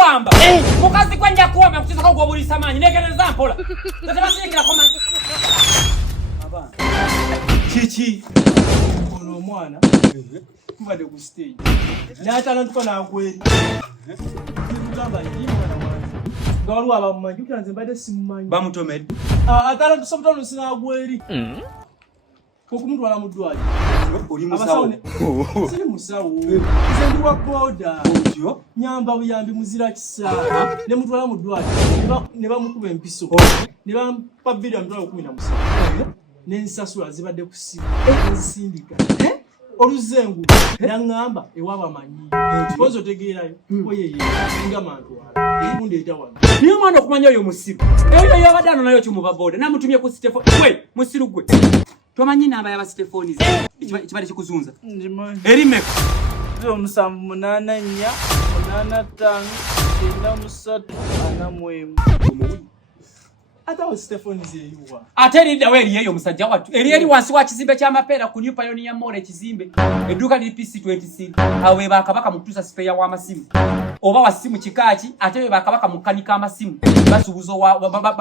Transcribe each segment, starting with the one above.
kuwamba. Mukazi kwanja kuwamba kucheza kwa gobulisa manyi negereza mpola. Tete basirikira koma. Aba. Chichi. Ono mwana. Kubade ku stage. N'atala ntuko na kweri. Kugamba yimba na mwana. Gawalu abamanyi kutanze mbade simumanyi. Bamutomedi. Atala tusomtono sina gweri. Kokumuntu wala mudwali. Oli musawo. Siri musawo. Nze ndi wa boda. Otyo. Nyamba buyambi muzira kisa. Ne mutwala mudwali. Ne bamukuba empiso. Ne bampa video mutwala 17. Ne nsasula zibadde kusiba. Nsindika. Oluzengu nangamba ewaba manyi. Kozo tegeerayo. Koyeye nga mantu wala. Emunde etawana. Niyo mwana okumanya oyo musiru. Eyo yabadano nayo kimuba boda. Namutumye ku Stefano. We, musiru gwe. Twamanyi namba ya Stefani kibale kikuzunza. Ndimanyi. Erimeka. 78885 Ata Stefani zeyuwa. Ateri dawe eriyo musajja watu. Eri wansi wa kizimbe kya mapera ku New Pioneer Mall ekizimbe. Eduka li PC20C. Awe bakabaka mutusa spare wa masimu. Oba wasimu kikaaki ate bakabaka mukanika amasimu.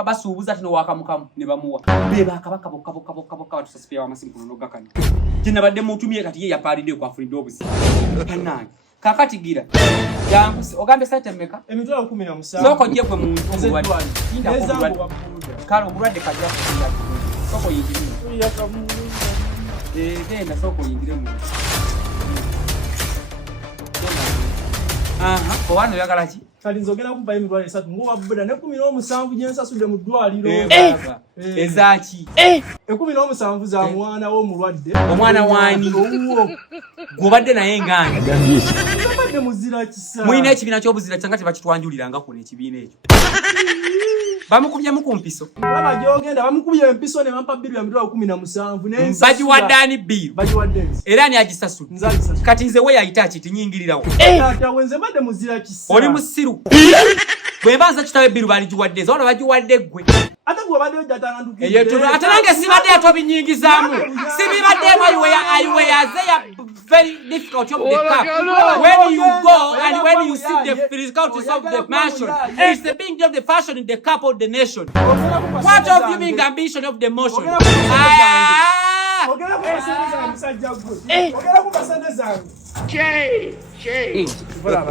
Basubuza tino wakamukamu ne bamuwa. Be bakabaka bokka watusa spare wa masimu kunoga kani. Kina badde mutumye kati ye yapalide kwa Freedoms. Panani. Kakati gira. Yangu ogambe site meka. Emitwalo 17. Soko je kwe muntu obulwadde. Inda obulwadde. Kalo obulwadde kajja kugira. Soko yingire. Genda soko yingire mu. Aha, owano yagala ki? Kali nzogera kumpa emitwalo 3 ngo wabuda ne 17 gyensasudde mu ddwaliro. Ezaki. 17 za mwana wo mulwadde. Omwana wani. Gobadde naye ngani. Gobadde muzira kisa. Mwine ekibina ky'obuzira kyangate bakitwanjuliranga ku n'ekibiina ekyo. Bamukubye mu kumpiso. Baba gyogenda bamukubye empiso ne bampa biru ya mitwalo 17 nensa. Baji wadani biru. Baji wadensi. Era ni agisasula. Nzalisasula. Kati nze we yayita kiti nyingirirawo. Tata wenze bade muzira kisa. Oli musiru. Bwe banza kitawe biru bali jiwadde. Zona baji wadde gwe. Ata gwe bade ojatanga nduki. Atanange sibadde atobinyingizamu. Sibibadde ayiwe ya very difficult job the cup. When you go and when you see the physicality of the mansion, it's the being of the fashion in the cup of the nation. What of you being ambition of the motion? Voilà,